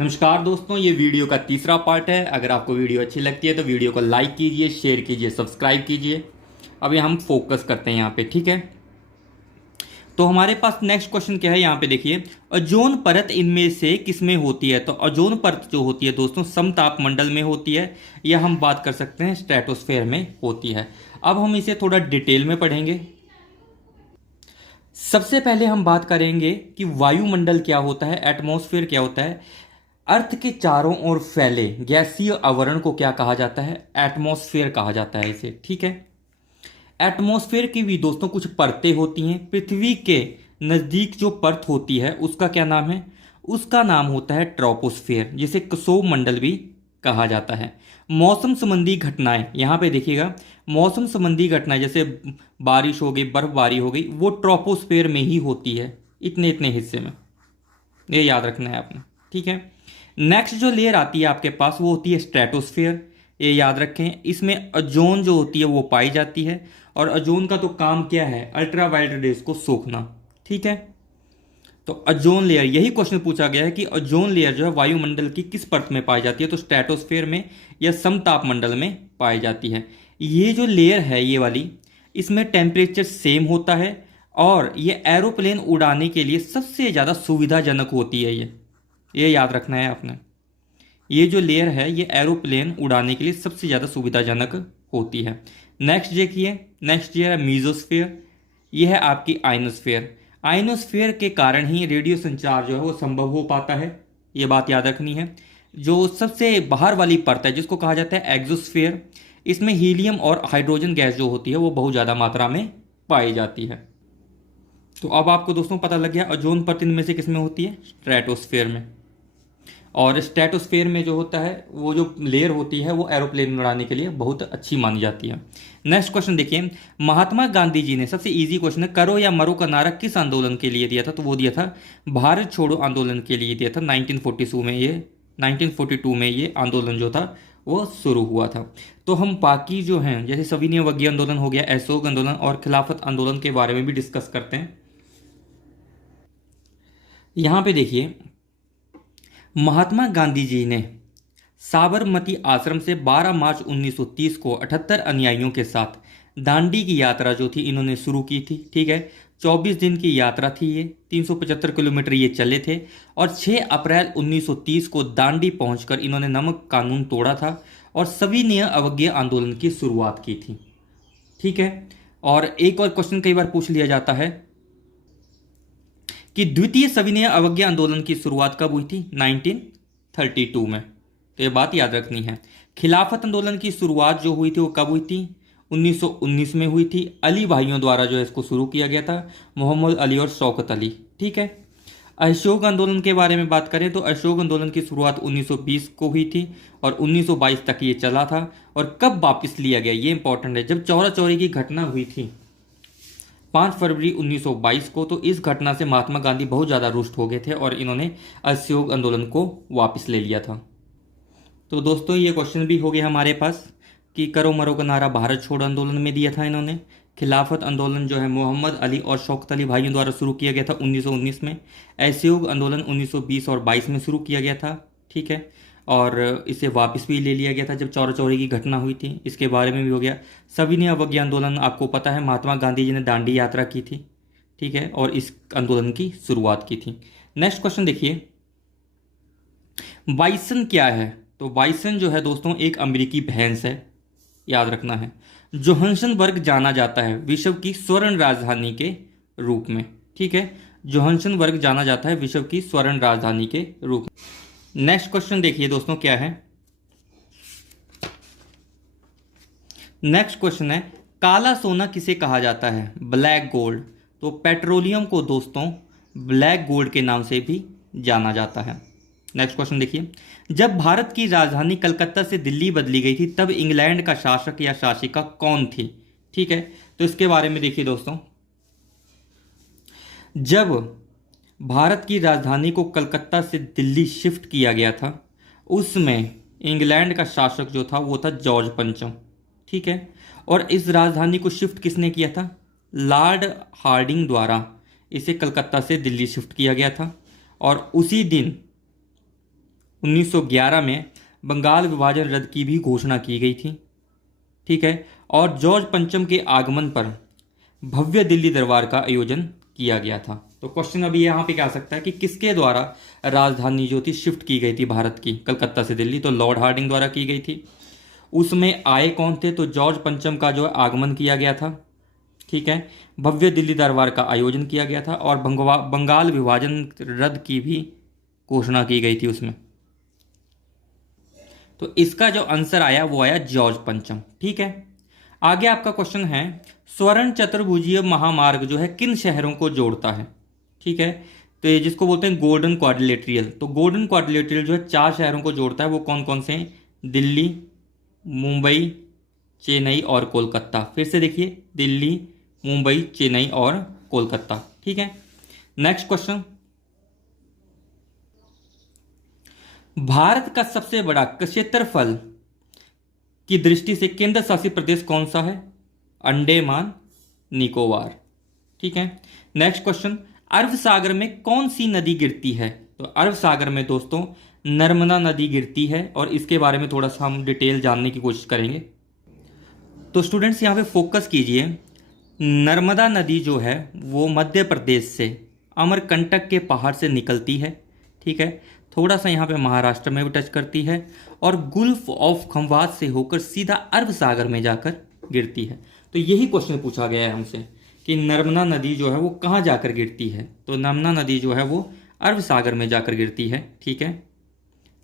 नमस्कार दोस्तों, ये वीडियो का तीसरा पार्ट है। अगर आपको वीडियो अच्छी लगती है तो वीडियो को लाइक कीजिए, शेयर कीजिए, सब्सक्राइब कीजिए। अभी हम फोकस करते हैं यहाँ पे, ठीक है। तो हमारे पास नेक्स्ट क्वेश्चन क्या है, यहाँ पे देखिए। ओजोन परत इनमें से किसमें होती है? तो ओजोन परत जो होती है दोस्तों, समताप मंडल में होती है, या हम बात कर सकते हैं स्ट्रेटोस्फेयर में होती है। अब हम इसे थोड़ा डिटेल में पढ़ेंगे। सबसे पहले हम बात करेंगे कि वायुमंडल क्या होता है, एटमॉस्फेयर क्या होता है। अर्थ के चारों ओर फैले गैसीय आवरण को क्या कहा जाता है? एटमॉस्फेयर कहा जाता है इसे, ठीक है। एटमॉस्फेयर की भी दोस्तों कुछ परतें होती हैं। पृथ्वी के नज़दीक जो परत होती है उसका क्या नाम है? उसका नाम होता है ट्रोपोस्फेयर, जिसे कसोब मंडल भी कहा जाता है। मौसम संबंधी घटनाएं, यहाँ पे देखिएगा, मौसम संबंधी घटनाएं जैसे बारिश हो गई, बर्फबारी हो गई, वो ट्रोपोस्फेयर में ही होती है, इतने इतने हिस्से में। ये याद रखना है आपने, ठीक है। नेक्स्ट जो लेयर आती है आपके पास वो होती है स्ट्रेटोस्फेयर। ये याद रखें, इसमें ओजोन जो होती है वो पाई जाती है, और ओजोन का तो काम क्या है? अल्ट्रा वायलेट रेज को सोखना, ठीक है। तो ओजोन लेयर, यही क्वेश्चन पूछा गया है कि ओजोन लेयर जो है वायुमंडल की किस परत में पाई जाती है? तो स्ट्रेटोस्फेयर में या समताप मंडल में पाई जाती है। ये जो लेयर है ये वाली, इसमें टेम्परेचर सेम होता है, और ये एरोप्लेन उड़ाने के लिए सबसे ज़्यादा सुविधाजनक होती है। ये याद रखना है आपने। ये जो लेयर है ये एरोप्लेन उड़ाने के लिए सबसे ज़्यादा सुविधाजनक होती है। नेक्स्ट देखिए, नेक्स्ट ये है मीजोस्फेयर। ये है आपकी आइनोस्फेयर। आइनोस्फेयर के कारण ही रेडियो संचार जो है वो संभव हो पाता है, ये बात याद रखनी है। जो सबसे बाहर वाली परत है जिसको कहा जाता है एग्जोस्फेयर, इसमें हीलियम और हाइड्रोजन गैस जो होती है वो बहुत ज़्यादा मात्रा में पाई जाती है। तो अब आपको दोस्तों पता लग गया ओजोन परत इनमें से किसमें होती है? स्ट्रेटोस्फेयर में। और स्ट्रेटोस्फेयर में जो होता है वो जो लेयर होती है वो एरोप्लेन उड़ाने के लिए बहुत अच्छी मानी जाती है। नेक्स्ट क्वेश्चन देखिए, महात्मा गांधी जी ने, सबसे इजी क्वेश्चन है, करो या मरो का नारा किस आंदोलन के लिए दिया था? तो वो दिया था भारत छोड़ो आंदोलन के लिए दिया था। 1942 में ये आंदोलन जो था वो शुरू हुआ था। तो हम बाकी जो हैं जैसे सविनय अवज्ञा आंदोलन हो गया, असहयोग आंदोलन और खिलाफत आंदोलन के बारे में भी डिस्कस करते हैं। यहाँ पे देखिए, महात्मा गांधी जी ने साबरमती आश्रम से 12 मार्च 1930 को 78 अनुयायियों के साथ दांडी की यात्रा जो थी इन्होंने शुरू की थी, ठीक है। 24 दिन की यात्रा थी ये, 375 किलोमीटर ये चले थे, और 6 अप्रैल 1930 को दांडी पहुंचकर इन्होंने नमक कानून तोड़ा था और सविनय अवज्ञा आंदोलन की शुरुआत की थी, ठीक है। और एक और क्वेश्चन कई बार पूछ लिया जाता है कि द्वितीय सविनय अवज्ञा आंदोलन की शुरुआत कब हुई थी? 1932 में। तो ये बात याद रखनी है। खिलाफत आंदोलन की शुरुआत जो हुई थी वो कब हुई थी? 1919 में हुई थी। अली भाइयों द्वारा जो है इसको शुरू किया गया था, मोहम्मद अली और शौकत अली, ठीक है। असहयोग आंदोलन के बारे में बात करें तो असहयोग आंदोलन की शुरुआत 1920 को हुई थी और 1922 तक ये चला था। और कब वापस लिया गया ये इंपॉर्टेंट है, जब चौरा चौरी की घटना हुई थी 5 फरवरी 1922 को। तो इस घटना से महात्मा गांधी बहुत ज़्यादा रुष्ट हो गए थे और इन्होंने असहयोग आंदोलन को वापस ले लिया था। तो दोस्तों ये क्वेश्चन भी हो गया हमारे पास कि करो मरो का नारा भारत छोड़ो आंदोलन में दिया था इन्होंने। खिलाफत आंदोलन जो है मोहम्मद अली और शौकत अली भाइयों द्वारा शुरू किया गया था 1919 में। असहयोग आंदोलन 1920 और 22 में शुरू किया गया था, ठीक है। और इसे वापस भी ले लिया गया था जब चौरा चौरी की घटना हुई थी, इसके बारे में भी हो गया। सविनय अवज्ञा आंदोलन आपको पता है, महात्मा गांधी जी ने दांडी यात्रा की थी, ठीक है, और इस आंदोलन की शुरुआत की थी। नेक्स्ट क्वेश्चन देखिए, बाइसन क्या है? तो बाइसन जो है दोस्तों एक अमेरिकी भैंस है, याद रखना है। जोहान्सबर्ग जाना जाता है विश्व की स्वर्ण राजधानी के रूप में, ठीक है। जोहान्सबर्ग जाना जाता है विश्व की स्वर्ण राजधानी के रूप में। नेक्स्ट क्वेश्चन देखिए दोस्तों क्या है। नेक्स्ट क्वेश्चन है, काला सोना किसे कहा जाता है? Black gold. तो पेट्रोलियम को दोस्तों ब्लैक गोल्ड के नाम से भी जाना जाता है। नेक्स्ट क्वेश्चन देखिए, जब भारत की राजधानी कलकत्ता से दिल्ली बदली गई थी तब इंग्लैंड का शासक या शासिका कौन थी? ठीक है, तो इसके बारे में देखिए दोस्तों, जब भारत की राजधानी को कलकत्ता से दिल्ली शिफ्ट किया गया था उसमें इंग्लैंड का शासक जो था वो था जॉर्ज पंचम, ठीक है। और इस राजधानी को शिफ्ट किसने किया था? लॉर्ड हार्डिंग द्वारा इसे कलकत्ता से दिल्ली शिफ्ट किया गया था। और उसी दिन 1911 में बंगाल विभाजन रद्द की भी घोषणा की गई थी। ठीक है। और जॉर्ज पंचम के आगमन पर भव्य दिल्ली दरबार का आयोजन किया गया था। तो क्वेश्चन अभी यहाँ पे क्या आ सकता है कि किसके द्वारा राजधानी जो थी शिफ्ट की गई थी भारत की, कलकत्ता से दिल्ली? तो लॉर्ड हार्डिंग द्वारा की गई थी। उसमें आए कौन थे? तो जॉर्ज पंचम का जो आगमन किया गया था। ठीक है। भव्य दिल्ली दरबार का आयोजन किया गया था और बंगाल विभाजन रद्द की भी घोषणा की गई थी उसमें। तो इसका जो आंसर आया वो आया जॉर्ज पंचम। ठीक है। आगे आपका क्वेश्चन है, स्वर्ण चतुर्भुजीय महामार्ग जो है किन शहरों को जोड़ता है? ठीक है। तो ये जिसको बोलते हैं गोल्डन क्वाड्रिलेटरल। तो गोल्डन क्वाड्रिलेटरल जो है 4 शहरों को जोड़ता है। वो कौन कौन से हैं? दिल्ली, मुंबई, चेन्नई और कोलकाता। फिर से देखिए, दिल्ली, मुंबई, चेन्नई और कोलकाता। ठीक है। नेक्स्ट क्वेश्चन, भारत का सबसे बड़ा क्षेत्रफल की दृष्टि से केंद्र शासित प्रदेश कौन सा है? अंडमान निकोबार। ठीक है। नेक्स्ट क्वेश्चन, अरब सागर में कौन सी नदी गिरती है? तो अरब सागर में दोस्तों नर्मदा नदी गिरती है और इसके बारे में थोड़ा सा हम डिटेल जानने की कोशिश करेंगे। तो स्टूडेंट्स यहाँ पे फोकस कीजिए। नर्मदा नदी जो है वो मध्य प्रदेश से अमरकंटक के पहाड़ से निकलती है। ठीक है। थोड़ा सा यहाँ पे महाराष्ट्र में भी टच करती है और गुल्फ ऑफ खंबात से होकर सीधा अरब सागर में जाकर गिरती है। तो यही क्वेश्चन पूछा गया है हमसे कि नर्मदा नदी जो है वो कहाँ जाकर गिरती है? तो नर्मदा नदी जो है वो अरब सागर में जाकर गिरती है। ठीक है।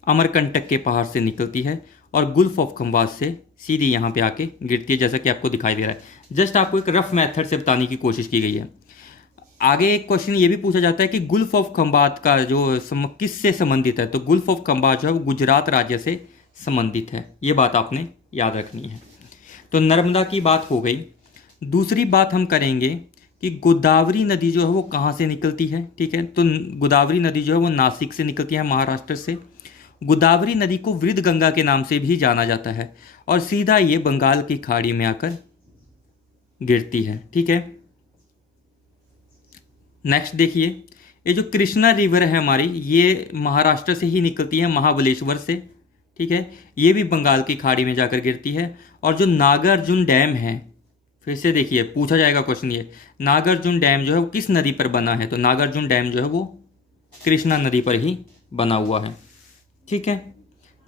अमरकंटक के पहाड़ से निकलती है और गुल्फ ऑफ खंबात से सीधी यहाँ पे आके गिरती है, जैसा कि आपको दिखाई दे रहा है। जस्ट आपको एक रफ मेथड से बताने की कोशिश की गई है। आगे एक क्वेश्चन ये भी पूछा जाता है कि गुल्फ ऑफ खंबात का जो किससे संबंधित है? तो गुल्फ ऑफ खंबात जो है वो गुजरात राज्य से संबंधित है। ये बात आपने याद रखनी है। तो नर्मदा की बात हो गई। दूसरी बात हम करेंगे कि गोदावरी नदी जो है वो कहाँ से निकलती है? ठीक है। तो गोदावरी नदी जो है वो नासिक से निकलती है, महाराष्ट्र से। गोदावरी नदी को वृद्ध गंगा के नाम से भी जाना जाता है और सीधा ये बंगाल की खाड़ी में आकर गिरती है। ठीक है। नेक्स्ट देखिए, ये जो कृष्णा रिवर है हमारी, ये महाराष्ट्र से ही निकलती है, महाबलेश्वर से। ठीक है। ये भी बंगाल की खाड़ी में जाकर गिरती है। और जो नागार्जुन डैम है, फिर से देखिए पूछा जाएगा क्वेश्चन, ये नागार्जुन डैम जो है वो किस नदी पर बना है? तो नागार्जुन डैम जो है वो कृष्णा नदी पर ही बना हुआ है। ठीक है।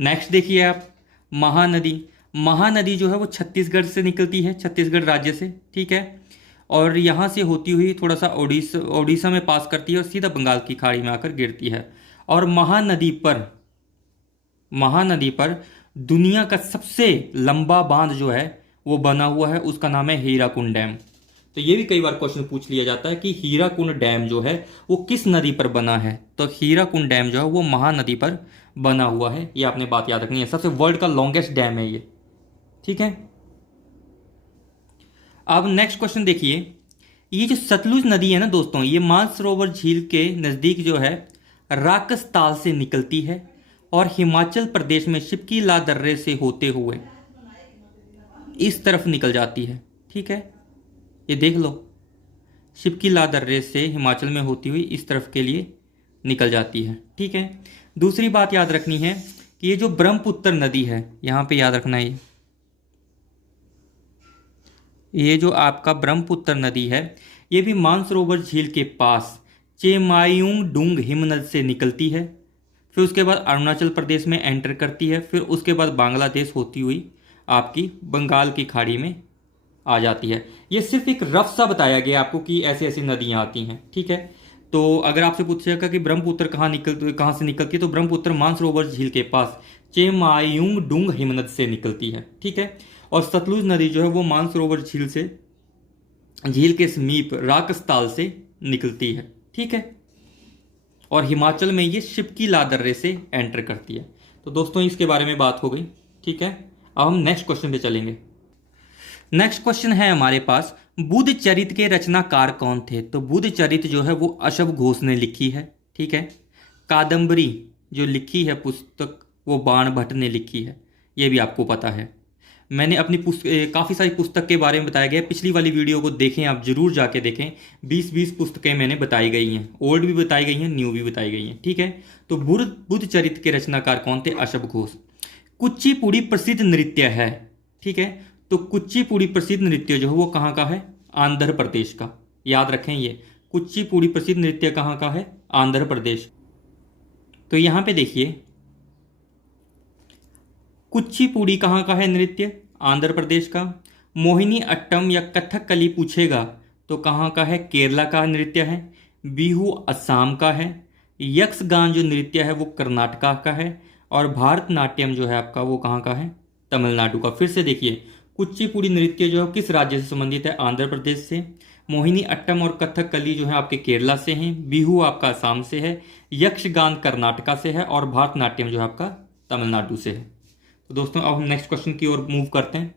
नेक्स्ट देखिए आप, महानदी। महानदी जो है वो छत्तीसगढ़ से निकलती है, छत्तीसगढ़ राज्य से। ठीक है। और यहाँ से होती हुई थोड़ा सा ओडिशा में पास करती है और सीधा बंगाल की खाड़ी में आकर गिरती है। और महानदी पर दुनिया का सबसे लंबा बांध जो है वो बना हुआ है, उसका नाम है हीराकुंड डैम। तो ये भी कई बार क्वेश्चन पूछ लिया जाता है कि हीराकुंड डैम जो है वो किस नदी पर बना है? तो हीराकुंड डैम जो है वो महानदी पर बना हुआ है। ये आपने बात याद रखनी है। सबसे वर्ल्ड का लॉन्गेस्ट डैम है ये। ठीक है। अब नेक्स्ट क्वेश्चन देखिए, ये जो सतलुज नदी है ना दोस्तों, ये मानसरोवर झील के नज़दीक जो है राकसताल से निकलती है और हिमाचल प्रदेश में शिपकीला दर्रे से होते हुए इस तरफ निकल जाती है। ठीक है। ये देख लो, शिपकीला दर्रे से हिमाचल में होती हुई इस तरफ के लिए निकल जाती है। ठीक है। दूसरी बात याद रखनी है कि ये जो ब्रह्मपुत्र नदी है, यहाँ पे याद रखना है, ये जो आपका ब्रह्मपुत्र नदी है ये भी मानसरोवर झील के पास चेमायुंग डुंग हिमनद से निकलती है। फिर उसके बाद अरुणाचल प्रदेश में एंटर करती है। फिर उसके बाद बांग्लादेश होती हुई आपकी बंगाल की खाड़ी में आ जाती है। ये सिर्फ एक रफ सा बताया गया आपको कि ऐसी ऐसी नदियाँ आती हैं। ठीक है। तो अगर आपसे पूछेगा कि ब्रह्मपुत्र कहाँ से निकलती है, तो ब्रह्मपुत्र मानसरोवर झील के पास चेमायुंग डुंग हिमनद से निकलती है। ठीक है। और सतलुज नदी जो है वो मानसरोवर झील के समीप राकसताल से निकलती है। ठीक है। और हिमाचल में ये शिपकीला दर्रे से एंटर करती है। तो दोस्तों इसके बारे में बात हो गई। ठीक है। अब हम नेक्स्ट क्वेश्चन पे चलेंगे। नेक्स्ट क्वेश्चन है हमारे पास, बुद्ध चरित के रचनाकार कौन थे? तो बुद्ध चरित जो है वो अशव घोष ने लिखी है। ठीक है। कादम्बरी जो लिखी है पुस्तक वो बाण भट्ट ने लिखी है, ये भी आपको पता है। मैंने अपनी काफ़ी सारी पुस्तक के बारे में बताया गया है। पिछली वाली वीडियो को देखें, आप जरूर जाके देखें। 20-20 पुस्तकें मैंने बताई गई हैं, ओल्ड भी बताई गई हैं, न्यू भी बताई गई हैं, ठीक है। तो बुद्ध चरित्र के रचनाकार कौन थे? अशब घोष। कुचिपुड़ी प्रसिद्ध नृत्य है, ठीक है। तो कुचिपुड़ी प्रसिद्ध नृत्य जो है वो कहाँ का है? आंध्र प्रदेश का। याद रखें ये, कुचिपुड़ी प्रसिद्ध नृत्य कहाँ का है? आंध्र प्रदेश। तो यहाँ पे देखिए, कुचिपुड़ी कहाँ का है नृत्य? आंध्र प्रदेश का। मोहिनी अट्टम या कथकली पूछेगा तो कहाँ का है? केरला का नृत्य है। बिहू असम का है। यक्षगान जो नृत्य है वो कर्नाटका का है। और भारतनाट्यम जो है आपका वो कहाँ का है? तमिलनाडु का। फिर से देखिए, कुचिपुड़ी नृत्य जो है किस राज्य से संबंधित है? आंध्र प्रदेश से। मोहिनी अट्टम और कथकली जो है आपके केरला से हैं। बिहू आपका असम से है। यक्षगान कर्नाटका से है। और भारतनाट्यम जो है आपका तमिलनाडु से है। तो दोस्तों अब हम नेक्स्ट क्वेश्चन की ओर मूव करते हैं।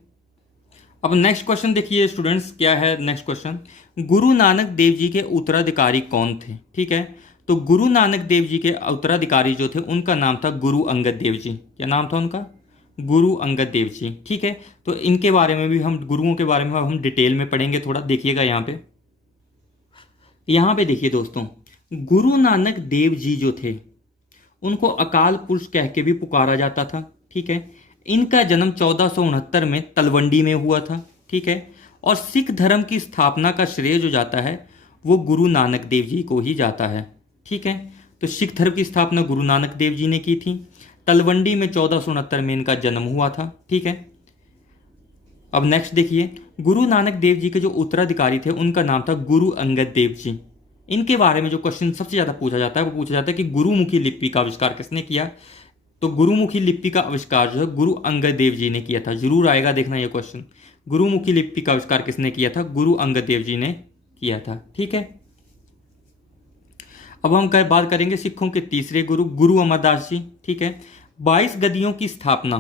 अब नेक्स्ट क्वेश्चन देखिए स्टूडेंट्स, क्या है नेक्स्ट क्वेश्चन? गुरु नानक देव जी के उत्तराधिकारी कौन थे? ठीक है, तो गुरु नानक देव जी के उत्तराधिकारी जो थे उनका नाम था गुरु अंगद देव जी। क्या नाम था उनका? गुरु अंगद देव जी, ठीक है। तो इनके बारे में भी हम, गुरुओं के बारे में हम डिटेल में पढ़ेंगे। थोड़ा देखिएगा यहाँ पे देखिए दोस्तों, गुरु नानक देव जी जो थे उनको अकाल पुरुष कह के भी पुकारा जाता था, ठीक है। इनका जन्म 1469 में तलवंडी में हुआ था, ठीक है। और सिख धर्म की स्थापना का श्रेय जो जाता है वो गुरु नानक देव जी को ही जाता है, ठीक है। तो सिख धर्म की स्थापना गुरु नानक देव जी ने की थी। तलवंडी में 1469 में इनका जन्म हुआ था, ठीक है। अब नेक्स्ट देखिए, गुरु नानक देव जी के जो उत्तराधिकारी थे उनका नाम था गुरु अंगद देव जी। इनके बारे में जो क्वेश्चन सबसे ज़्यादा पूछा जाता है वो पूछा जाता है कि गुरुमुखी लिपि का आविष्कार किसने किया? तो गुरुमुखी लिपि का आविष्कार जो है गुरु अंगद देव जी ने किया था। जरूर आएगा, देखना ये क्वेश्चन। गुरुमुखी लिपि का आविष्कार किसने किया था? गुरु अंगद देव जी ने किया था, ठीक है। अब हम बात करेंगे सिखों के तीसरे गुरु, गुरु अमरदास जी, ठीक है। 22 गद्दियों की स्थापना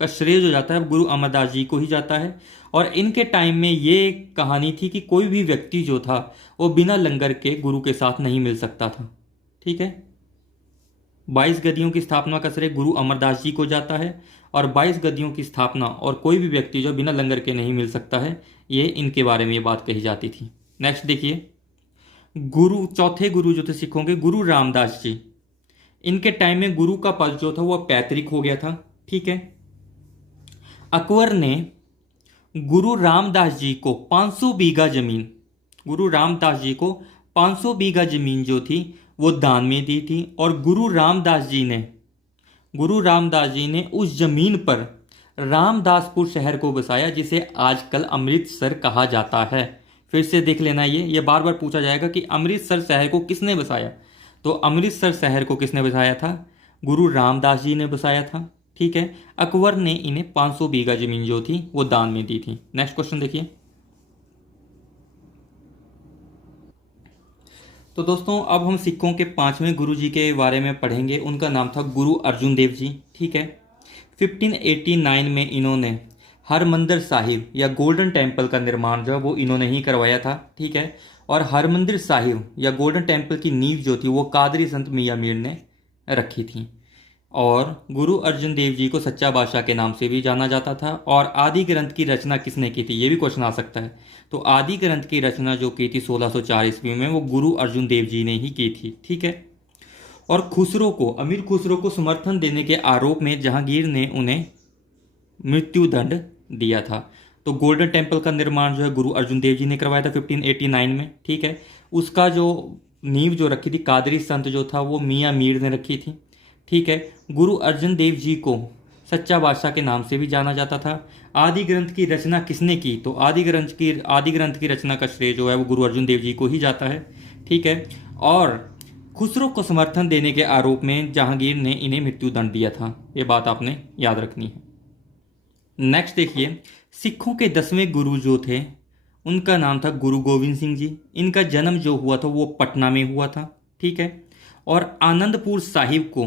का श्रेय जो जाता है गुरु अमरदास जी को ही जाता है। और इनके टाइम में ये कहानी थी कि कोई भी व्यक्ति जो था वो बिना लंगर के गुरु के साथ नहीं मिल सकता था, ठीक है। 22 गद्दियों की स्थापना का श्रेय गुरु अमरदास जी को जाता है। और 22 गद्दियों की स्थापना और कोई भी व्यक्ति जो बिना लंगर के नहीं मिल सकता है, ये इनके बारे में ये बात कही जाती थी। नेक्स्ट देखिए, गुरु, चौथे गुरु जो थे सिखों के, गुरु रामदास जी। इनके टाइम में गुरु का पद जो था वो पैतृक हो गया था, ठीक है। अकबर ने गुरु रामदास जी को 500 बीघा जमीन, गुरु रामदास जी को 500 बीघा जमीन जो थी वो दान में दी थी। और गुरु रामदास जी ने उस जमीन पर रामदासपुर शहर को बसाया, जिसे आजकल अमृतसर कहा जाता है। फिर से देख लेना, ये बार बार पूछा जाएगा कि अमृतसर शहर को किसने बसाया? तो अमृतसर शहर को किसने बसाया था? गुरु रामदास जी ने बसाया था, ठीक है। अकबर ने इन्हें 500 बीघा जमीन जो थी वो दान में दी थी। नेक्स्ट क्वेश्चन देखिए। तो दोस्तों अब हम सिखों के 5वें गुरु जी के बारे में पढ़ेंगे। उनका नाम था गुरु अर्जुन देव जी, ठीक है। 1589 में इन्होंने हरमंदिर साहिब या गोल्डन टेम्पल का निर्माण जो है वो इन्होंने ही करवाया था, ठीक है। और हरमंदिर साहिब या गोल्डन टेम्पल की नींव जो थी वो कादरी संत मियां मीर ने रखी थी। और गुरु अर्जुन देव जी को सच्चा बादशाह के नाम से भी जाना जाता था। और आदि ग्रंथ की रचना किसने की थी, ये भी क्वेश्चन आ सकता है। तो आदि ग्रंथ की रचना जो की थी 1604 ईस्वी में, वो गुरु अर्जुन देव जी ने ही की थी, ठीक है। और खुसरो को, अमीर खुसरो को समर्थन देने के आरोप में जहांगीर ने उन्हें मृत्यु दंड दिया था। तो गोल्डन टेम्पल का निर्माण जो है गुरु अर्जुन देव जी ने करवाया था 1589 में, ठीक है। उसका जो नींव जो रखी थी कादरी संत जो था वो मियां मीर ने रखी थी, ठीक है। गुरु अर्जुन देव जी को सच्चा बादशाह के नाम से भी जाना जाता था। आदि ग्रंथ की रचना किसने की? तो आदि ग्रंथ की रचना का श्रेय जो है वो गुरु अर्जुन देव जी को ही जाता है, ठीक है। और खुसरो को समर्थन देने के आरोप में जहांगीर ने इन्हें मृत्यु दंड दिया था। ये बात आपने याद रखनी है। नेक्स्ट देखिए, सिखों के 10वें गुरु जो थे उनका नाम था गुरु गोविंद सिंह जी। इनका जन्म जो हुआ था वो पटना में हुआ था, ठीक है। और आनंदपुर साहिब को,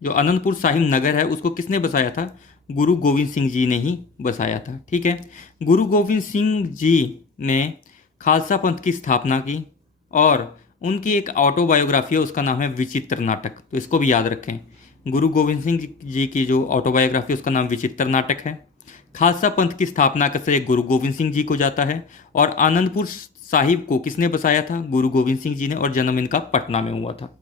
जो आनंदपुर साहिब नगर है, उसको किसने बसाया था? गुरु गोविंद सिंह जी ने ही बसाया था, ठीक है। गुरु गोविंद सिंह जी ने खालसा पंथ की स्थापना की। और उनकी एक ऑटोबायोग्राफी है, उसका नाम है विचित्र नाटक। तो इसको भी याद रखें, गुरु गोविंद सिंह जी की जो ऑटोबायोग्राफी उसका नाम विचित्र नाटक है। खालसा पंथ की स्थापना का श्रेय गुरु गोविंद सिंह जी को जाता है। और आनंदपुर साहिब को किसने बसाया था? गुरु गोविंद सिंह जी ने। और जन्म इनका पटना में हुआ था।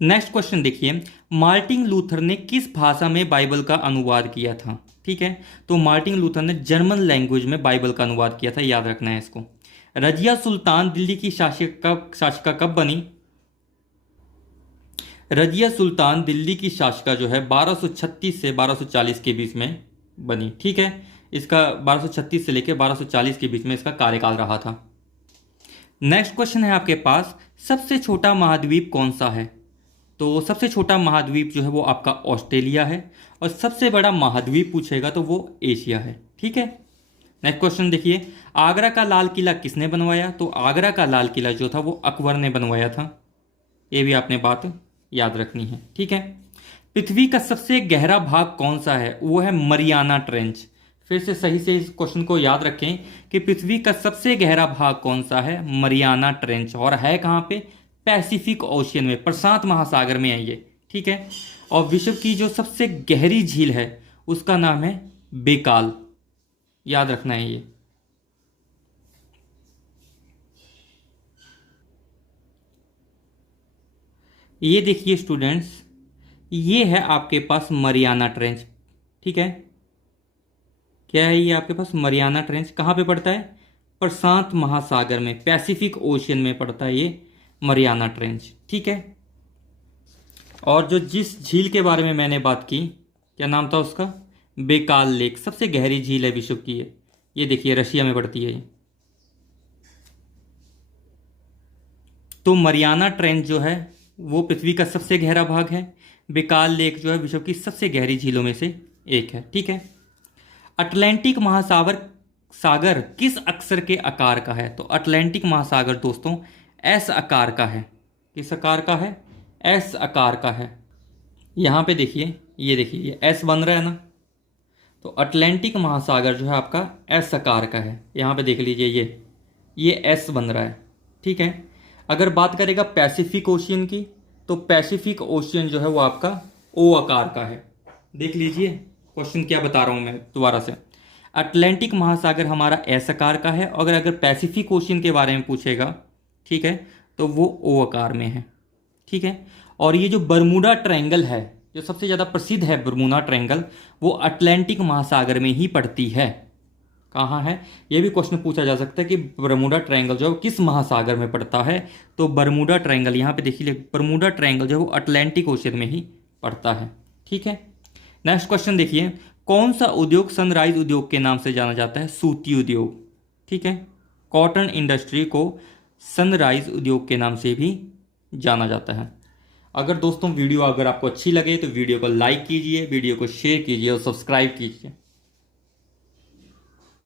नेक्स्ट क्वेश्चन देखिए, मार्टिन लूथर ने किस भाषा में बाइबल का अनुवाद किया था? ठीक है, तो मार्टिन लूथर ने जर्मन लैंग्वेज में बाइबल का अनुवाद किया था, याद रखना है इसको। रजिया सुल्तान दिल्ली की शासिका कब बनी? रजिया सुल्तान दिल्ली की शासिका जो है 1236 से 1240 के बीच में बनी। ठीक है, इसका 1236 से लेकर 1240 के बीच में इसका कार्यकाल रहा था। नेक्स्ट क्वेश्चन है आपके पास, सबसे छोटा महाद्वीप कौन सा है? तो सबसे छोटा महाद्वीप जो है वो आपका ऑस्ट्रेलिया है। और सबसे बड़ा महाद्वीप पूछेगा तो वो एशिया है। ठीक है, नेक्स्ट क्वेश्चन देखिए, आगरा का लाल किला किसने बनवाया? तो आगरा का लाल किला जो था वो अकबर ने बनवाया था। ये भी आपने बात याद रखनी है। ठीक है, पृथ्वी का सबसे गहरा भाग कौन सा है? वो है मरियाना ट्रेंच। फिर से सही से इस क्वेश्चन को याद रखें कि पृथ्वी का सबसे गहरा भाग कौन सा है? Mariana trench. और है कहाँ पे? पैसिफिक ओशियन में, प्रशांत महासागर में है ये। ठीक है, और विश्व की जो सबसे गहरी झील है उसका नाम है बेकाल, याद रखना है ये। ये देखिए स्टूडेंट्स, ये है आपके पास मरियाना ट्रेंच। ठीक है, क्या है ये आपके पास? मरियाना ट्रेंच कहाँ पे पड़ता है? प्रशांत महासागर में, पैसिफिक ओशियन में पड़ता है ये मरियाना ट्रेंच। ठीक है, और जो जिस झील के बारे में मैंने बात की, क्या नाम था उसका? बेकाल लेक, सबसे गहरी झील है विश्व की ये देखिए रशिया में पड़ती है ये। तो मरियाना ट्रेंच जो है वो पृथ्वी का सबसे गहरा भाग है। बेकाल लेक जो है विश्व की सबसे गहरी झीलों में से एक है। ठीक है, अटलांटिक सागर किस अक्षर के आकार का है? तो अटलांटिक महासागर दोस्तों एस आकार का है। किस आकार का है? एस आकार का है। यहाँ पे देखिए, ये देखिए ये एस बन रहा है ना, तो अटलांटिक महासागर जो है आपका एस आकार का है। यहाँ पे देख लीजिए ये एस बन रहा है। ठीक है, अगर बात करेगा पैसिफिक ओशियन की, तो पैसिफिक ओशियन जो है वो आपका ओ आकार का है। देख लीजिए क्वेश्चन क्या बता रहा हूँ मैं दोबारा से। अटलांटिक महासागर हमारा एस आकार का है, और अगर पैसिफिक ओशियन के बारे में पूछेगा, ठीक है, तो वो ओ आकार में है। ठीक है, और ये जो बरमूडा ट्रायंगल है, जो सबसे ज़्यादा प्रसिद्ध है बरमूडा ट्रायंगल, वो अटलांटिक महासागर में ही पड़ती है। कहाँ है? ये भी क्वेश्चन पूछा जा सकता है कि बरमूडा ट्रायंगल जो है किस महासागर में पड़ता है? तो बरमूडा ट्रायंगल, यहाँ पे देखिए बरमूडा ट्रायंगल जो है वो अटलांटिक ओशियन में ही पड़ता है। ठीक है, नेक्स्ट क्वेश्चन देखिए, कौन सा उद्योग सनराइज उद्योग के नाम से जाना जाता है? सूती उद्योग। ठीक है, कॉटन इंडस्ट्री को सनराइज उद्योग के नाम से भी जाना जाता है। अगर दोस्तों वीडियो अगर आपको अच्छी लगे तो वीडियो को लाइक कीजिए, वीडियो को शेयर कीजिए और सब्सक्राइब कीजिए।